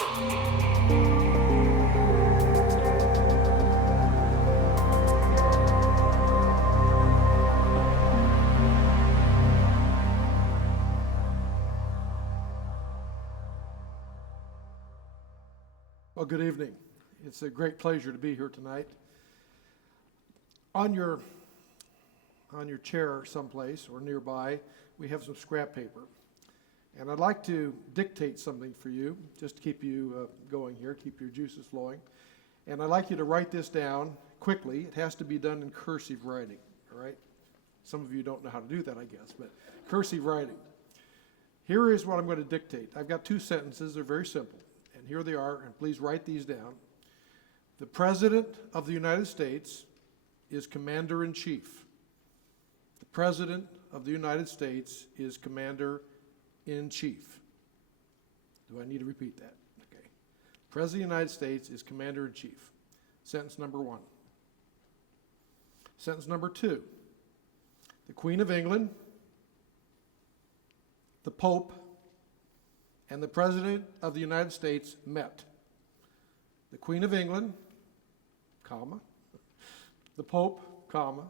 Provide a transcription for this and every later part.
Well, good evening. It's a great pleasure to be here tonight. On your chair someplace or nearby, we have some scrap paper. And I'd like to dictate something for you, just to keep you going here, keep your juices flowing. And I'd like you to write this down quickly. It has to be done in cursive writing, all right? Some of you don't know how to do that, I guess, but cursive writing. Here is what I'm going to dictate. I've got two sentences. They're very simple. And here they are, and please write these down. The President of the United States is Commander-in-Chief. The President of the United States is Commander-in-Chief. Do I need to repeat that? Okay. President of the United States is Commander-in-Chief. Sentence number one. Sentence number two. The Queen of England, the Pope, and the President of the United States met. The Queen of England, comma, the Pope, comma,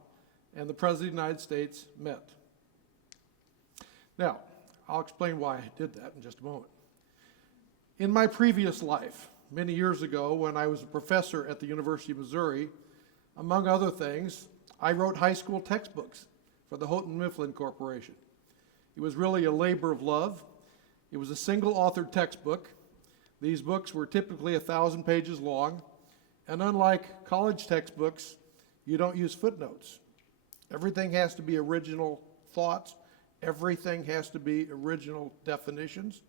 and the President of the United States met. Now, I'll explain why I did that in just a moment. In my previous life, many years ago, when I was a professor at the University of Missouri, among other things, I wrote high school textbooks for the Houghton Mifflin Corporation. It was really a labor of love. It was a single-authored textbook. These books were typically 1,000 pages long, and unlike college textbooks, you don't use footnotes. Everything has to be original thoughts. Everything has to be original definitions.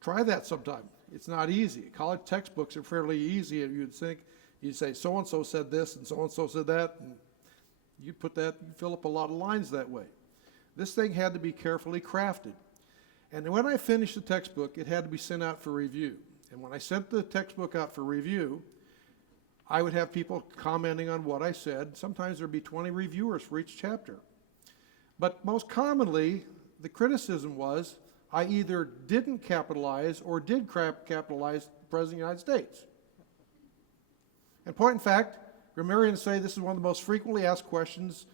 Try that sometime. It's not easy. College textbooks are fairly easy. You'd think, you'd say, so-and-so said this, and so-and-so said that, and you fill up a lot of lines that way. This thing had to be carefully crafted. And when I finished the textbook, it had to be sent out for review. And when I sent the textbook out for review, I would have people commenting on what I said. Sometimes there'd be 20 reviewers for each chapter. But most commonly, the criticism was I either didn't capitalize or did capitalize the President of the United States. And point in fact, grammarians say this is one of the most frequently asked questions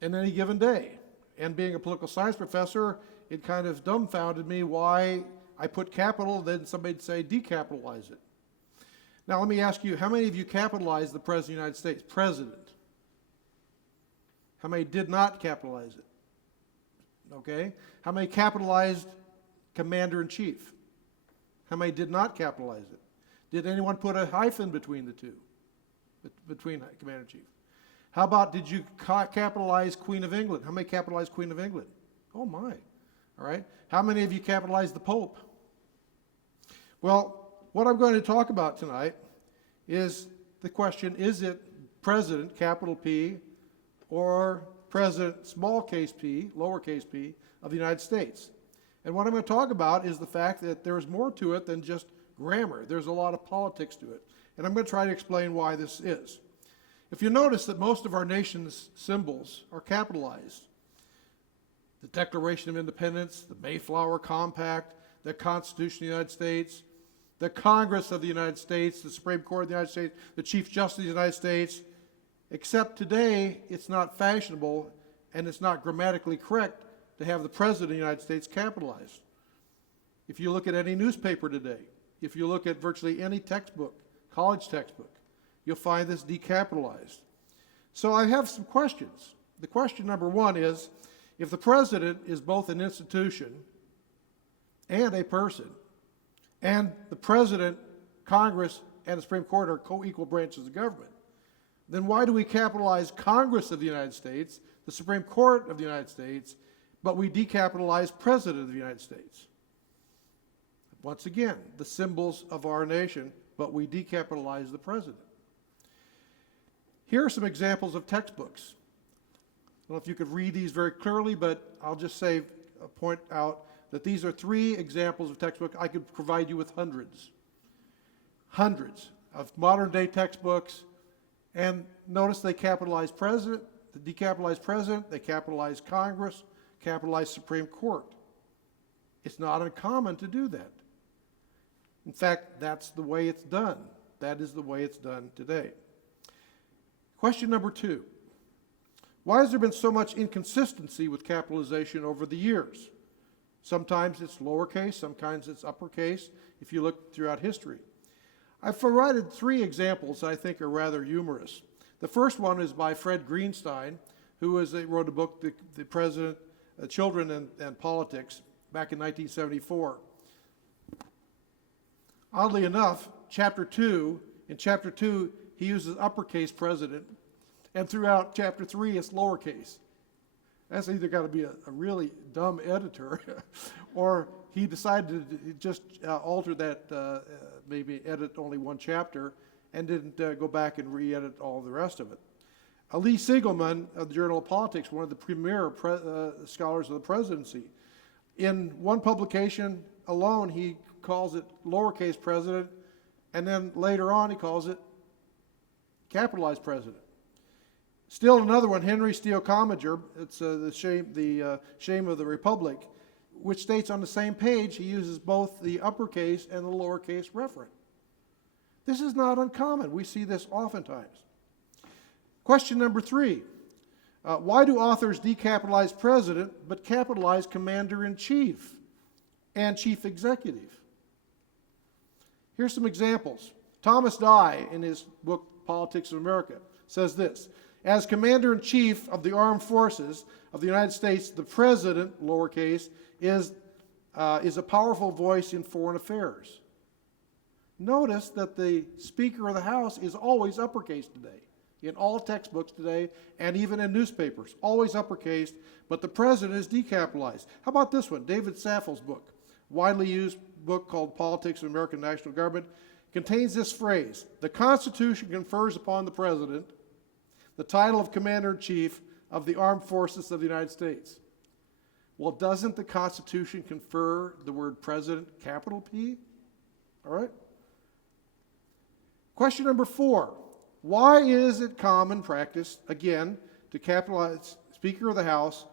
in any given day. And being a political science professor, it kind of dumbfounded me why I put capital, then somebody'd say decapitalize it. Now let me ask you, how many of you capitalized the President of the United States? President. How many did not capitalize it? Okay. How many capitalized Commander-in-Chief? How many did not capitalize it? Did anyone put a hyphen between the two? Between Commander-in-Chief? How about, did you capitalize Queen of England? How many capitalized Queen of England? Oh my. All right. How many of you capitalized the Pope? Well, what I'm going to talk about tonight is the question, is it President, capital P, or President, small case p, lowercase p, of the United States? And what I'm going to talk about is the fact that there is more to it than just grammar. There's a lot of politics to it. And I'm going to try to explain why this is. If you notice that most of our nation's symbols are capitalized, the Declaration of Independence, the Mayflower Compact, the Constitution of the United States, the Congress of the United States, the Supreme Court of the United States, the Chief Justice of the United States, except today it's not fashionable and it's not grammatically correct to have the President of the United States capitalized. If you look at any newspaper today, if you look at virtually any textbook, college textbook, you'll find this decapitalized. So I have some questions. The question number one is, if the President is both an institution and a person, and the President, Congress, and the Supreme Court are co-equal branches of government, then why do we capitalize Congress of the United States, the Supreme Court of the United States, but we decapitalize President of the United States? Once again, the symbols of our nation, but we decapitalize the President. Here are some examples of textbooks. I don't know if you could read these very clearly, but I'll just point out that these are three examples of textbooks. I could provide you with hundreds of modern-day textbooks, and notice they capitalize President, they decapitalize President, they capitalize Congress, capitalize Supreme Court. It's not uncommon to do that. In fact, that's the way it's done. That is the way it's done today. Question number 2. Why has there been so much inconsistency with capitalization over the years? Sometimes it's lowercase, sometimes it's uppercase, if you look throughout history. I've provided 3 examples I think are rather humorous. The first one is by Fred Greenstein, who wrote a book, The President, Children and Politics, back in 1974. Oddly enough, in Chapter 2, he uses uppercase president, and throughout Chapter 3, it's lowercase. That's either got to be a really dumb editor, or he decided to just alter that, maybe edit only one chapter, and didn't go back and re-edit all the rest of it. Lee Siegelman of the Journal of Politics, one of the premier scholars of the presidency, in one publication alone, he calls it lowercase president, and then later on he calls it capitalized president. Still another one, Henry Steele Commager, it's the Shame of the Republic, which states on the same page he uses both the uppercase and the lowercase referent. This is not uncommon. We see this oftentimes. Question number 3. Why do authors decapitalize president but capitalize commander-in-chief and chief executive? Here's some examples. Thomas Dye, in his book Politics of America, says this: as commander-in-chief of the armed forces of the United States, the president, lowercase, is a powerful voice in foreign affairs. Notice that the Speaker of the House is always uppercase today, in all textbooks today, and even in newspapers, always uppercase, but the president is decapitalized. How about this one? David Saffel's book, widely used book called Politics of American National Government, contains this phrase: the Constitution confers upon the president the title of Commander-in-Chief of the Armed Forces of the United States. Well, doesn't the Constitution confer the word president, capital P? All right. Question number 4. Why is it common practice, again, to capitalize Speaker of the House,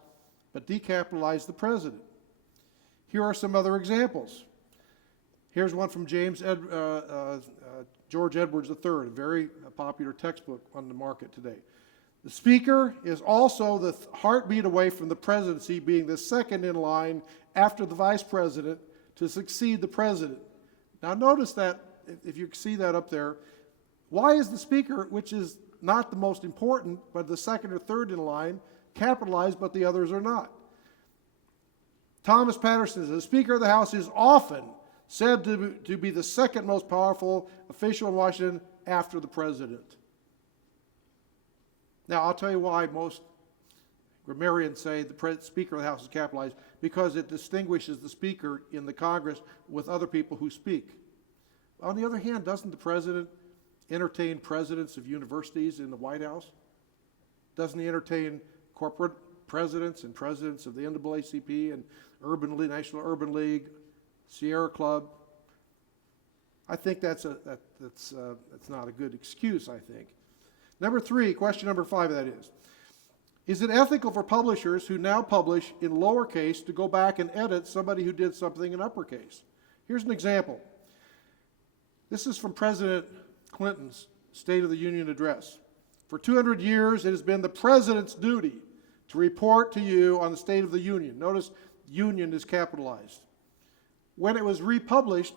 but decapitalize the president? Here are some other examples. Here's one from George Edwards III, a very popular textbook on the market today. The Speaker is also the heartbeat away from the presidency, being the second in line after the Vice President to succeed the President. Now notice that, if you see that up there, why is the Speaker, which is not the most important, but the second or third in line, capitalized, but the others are not? Thomas Patterson says, the Speaker of the House is often said to be the second most powerful official in Washington after the President. Now, I'll tell you why most grammarians say the Speaker of the House is capitalized, because it distinguishes the Speaker in the Congress with other people who speak. On the other hand, doesn't the President entertain presidents of universities in the White House? Doesn't he entertain corporate presidents and presidents of the NAACP and National Urban League, Sierra Club? I think that's not a good excuse, I think. Number 3, question number 5, that is. Is it ethical for publishers who now publish in lowercase to go back and edit somebody who did something in uppercase? Here's an example. This is from President Clinton's State of the Union address. For 200 years, it has been the President's duty to report to you on the State of the Union. Notice union is capitalized. When it was republished,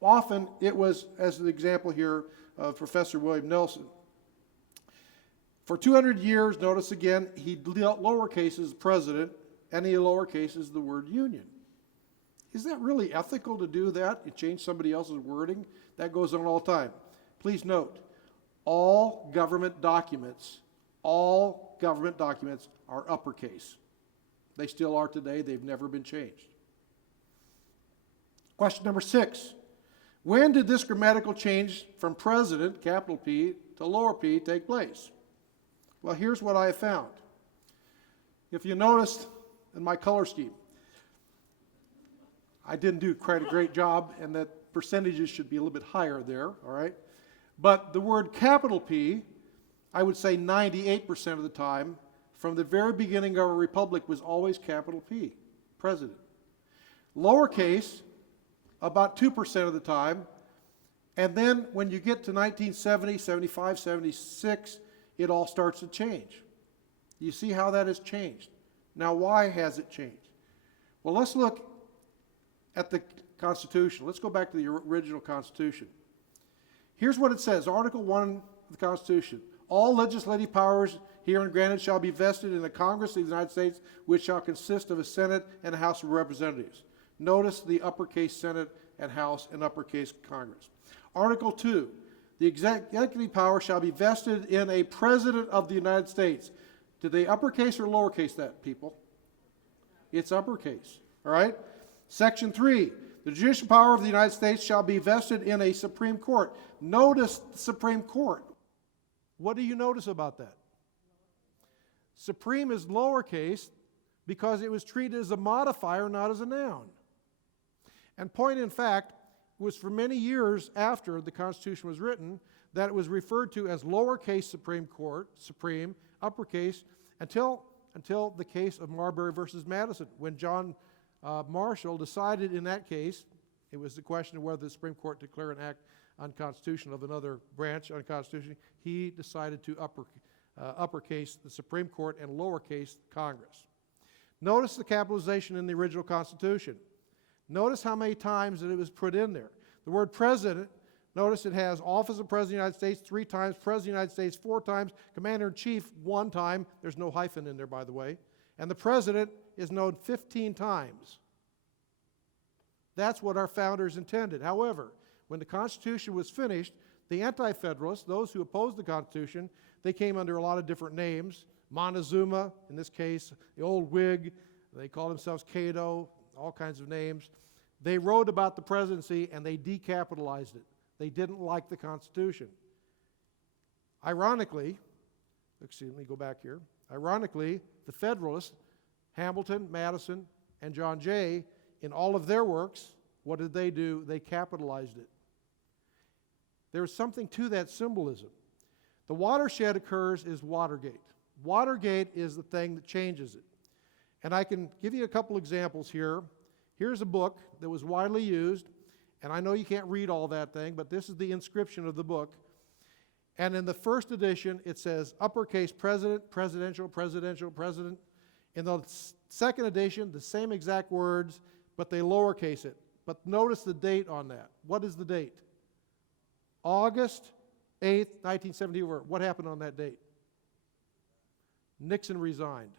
often it was, as an example here of Professor William Nelson. For 200 years, notice again, he lowercases president, and he lowercases the word union. Is that really ethical to do that? You change somebody else's wording? That goes on all the time. Please note, all government documents are uppercase. They still are today. They've never been changed. Question number 6. When did this grammatical change from president, capital P, to lower p take place? Well, here's what I have found. If you noticed in my color scheme, I didn't do quite a great job, and that percentages should be a little bit higher there, all right? But the word capital P, I would say 98% of the time, from the very beginning of our republic, was always capital P, president. Lowercase, about 2% of the time. And then when you get to 1970, 75, 76, it all starts to change. You see how that has changed. Now, why has it changed? Well, let's look at the Constitution. Let's go back to the original Constitution. Here's what it says, Article 1 of the Constitution. All legislative powers herein granted shall be vested in the Congress of the United States, which shall consist of a Senate and a House of Representatives. Notice the uppercase Senate and House and uppercase Congress. Article 2, the executive power shall be vested in a President of the United States. Did they uppercase or lowercase that, people? It's uppercase, all right? Section 3, the judicial power of the United States shall be vested in a Supreme Court. Notice the Supreme Court. What do you notice about that? Supreme is lowercase because it was treated as a modifier, not as a noun. And point in fact was for many years after the Constitution was written that it was referred to as lowercase Supreme Court, supreme, uppercase, until the case of Marbury versus Madison, when John Marshall decided in that case, it was the question of whether the Supreme Court declare an act unconstitutional of another branch unconstitutional. He decided to uppercase the Supreme Court and lowercase Congress. Notice the capitalization in the original Constitution. Notice how many times that it was put in there. The word president, notice it has office of President of the United States 3 times, President of the United States 4 times, Commander-in-Chief 1 time. There's no hyphen in there, by the way. And the president is known 15 times. That's what our founders intended. However, when the Constitution was finished, the Anti-Federalists, those who opposed the Constitution, they came under a lot of different names. Montezuma, in this case, the old Whig, they called themselves Cato, all kinds of names. They wrote about the presidency and they decapitalized it. They didn't like the Constitution. Ironically, excuse me, go back here. Ironically, the Federalists, Hamilton, Madison, and John Jay, in all of their works, what did they do? They capitalized it. There's something to that symbolism. The watershed occurs is Watergate. Watergate is the thing that changes it. And I can give you a couple examples here. Here's a book that was widely used, and I know you can't read all that thing, but this is the inscription of the book. And in the first edition, it says uppercase president, presidential, presidential, president. In the second edition, the same exact words, but they lowercase it. But notice the date on that. What is the date? August 8th, 1974. What happened on that date? Nixon resigned.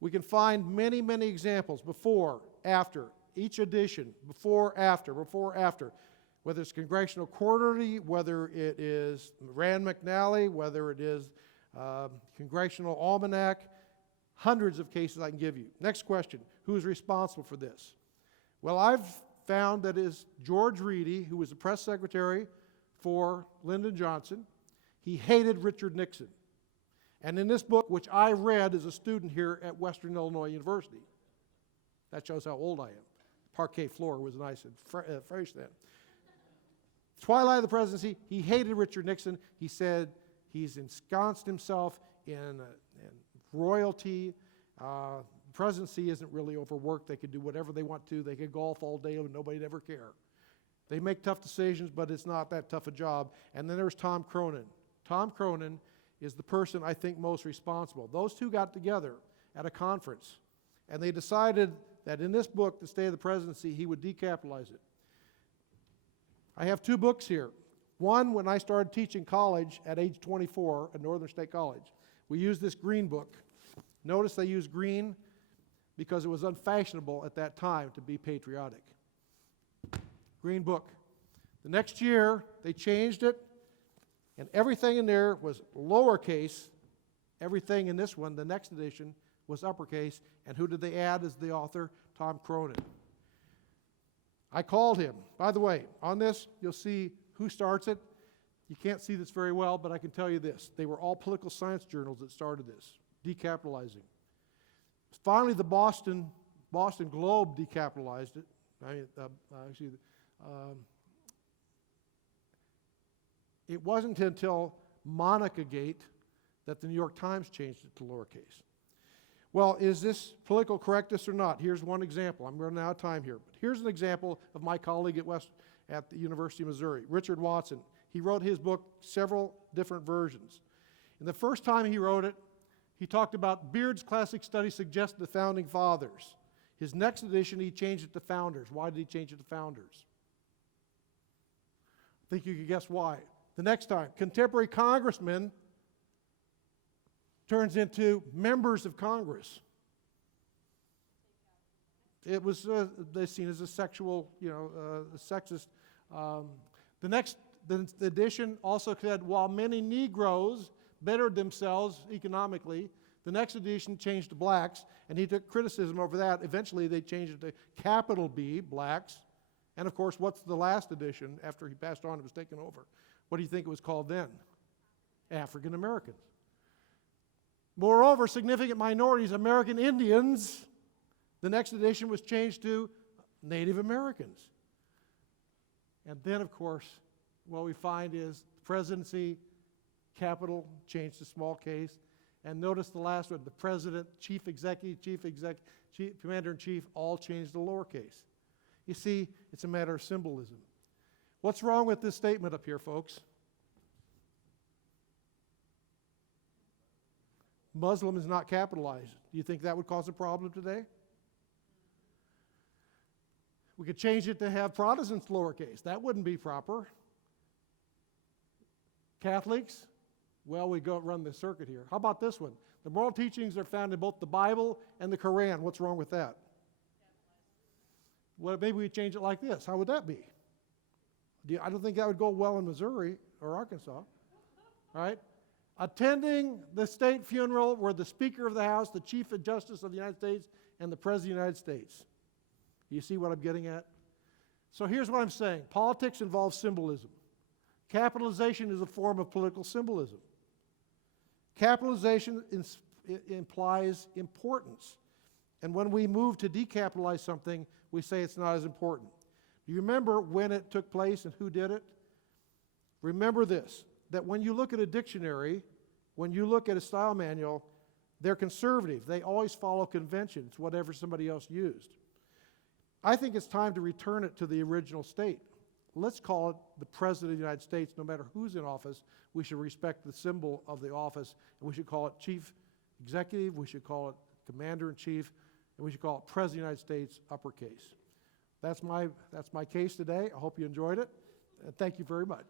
We can find many, many examples before, after, each edition, before, after, whether it's Congressional Quarterly, whether it is Rand McNally, whether it is Congressional Almanac, hundreds of cases I can give you. Next question, who is responsible for this? Well, I've found that it is George Reedy, who was the press secretary for Lyndon Johnson. He hated Richard Nixon. And in this book, which I read as a student here at Western Illinois University, that shows how old I am. Parquet floor was nice and fresh then. Twilight of the presidency, he hated Richard Nixon. He said he's ensconced himself in royalty. Presidency isn't really overworked. They could do whatever they want to. They could golf all day and nobody'd ever care. They make tough decisions, but it's not that tough a job. And then there's Tom Cronin. Tom Cronin is the person I think most responsible. Those two got together at a conference, and they decided that in this book, The State of the Presidency, he would decapitalize it. I have two books here. One, when I started teaching college at age 24 at Northern State College, we used this green book. Notice they used green because it was unfashionable at that time to be patriotic. Green book. The next year, they changed it, and everything in there was lowercase. Everything in this one, the next edition, was uppercase. And who did they add as the author? Tom Cronin. I called him. By the way, on this, you'll see who starts it. You can't see this very well, but I can tell you this. They were all political science journals that started this, decapitalizing. Finally, the Boston Globe decapitalized it. It wasn't until Monica Gate that the New York Times changed it to lowercase. Well, is this political correctness or not? Here's one example. I'm running out of time here. But here's an example of my colleague at the University of Missouri, Richard Watson. He wrote his book, several different versions. And the first time he wrote it, he talked about Beard's classic study suggested the founding fathers. His next edition, he changed it to founders. Why did he change it to founders? I think you could guess why. The next time, contemporary congressmen turns into members of Congress. It was they're seen as a sexual, sexist. The edition also said, while many Negroes bettered themselves economically, the next edition changed to blacks, and he took criticism over that. Eventually, they changed it to capital B, blacks. And of course, what's the last edition after he passed on, it was taken over? What do you think it was called then? African Americans. Moreover, significant minorities, American Indians, the next edition was changed to Native Americans. And then, of course, what we find is presidency, capital, changed to small case. And notice the last one, the president, chief executive, chief commander-in-chief, all changed to lowercase. You see, it's a matter of symbolism. What's wrong with this statement up here, folks? Muslim is not capitalized. Do you think that would cause a problem today? We could change it to have Protestants lowercase. That wouldn't be proper. Catholics, well, we go run the circuit here. How about this one? The moral teachings are found in both the Bible and the Quran. What's wrong with that? Well, maybe we change it like this. How would that be? I don't think that would go well in Missouri or Arkansas. All right? Attending the state funeral were the Speaker of the House, the Chief Justice of the United States, and the President of the United States. You see what I'm getting at? So here's what I'm saying. Politics involves symbolism. Capitalization is a form of political symbolism. Capitalization implies importance. And when we move to decapitalize something, we say it's not as important. Do you remember when it took place and who did it? Remember this, that when you look at a dictionary, when you look at a style manual, they're conservative. They always follow conventions, whatever somebody else used. I think it's time to return it to the original state. Let's call it the President of the United States. No matter who's in office, we should respect the symbol of the office, and we should call it Chief Executive, we should call it Commander-in-Chief, and we should call it President of the United States, uppercase. That's my case today. I hope you enjoyed it. Thank you very much.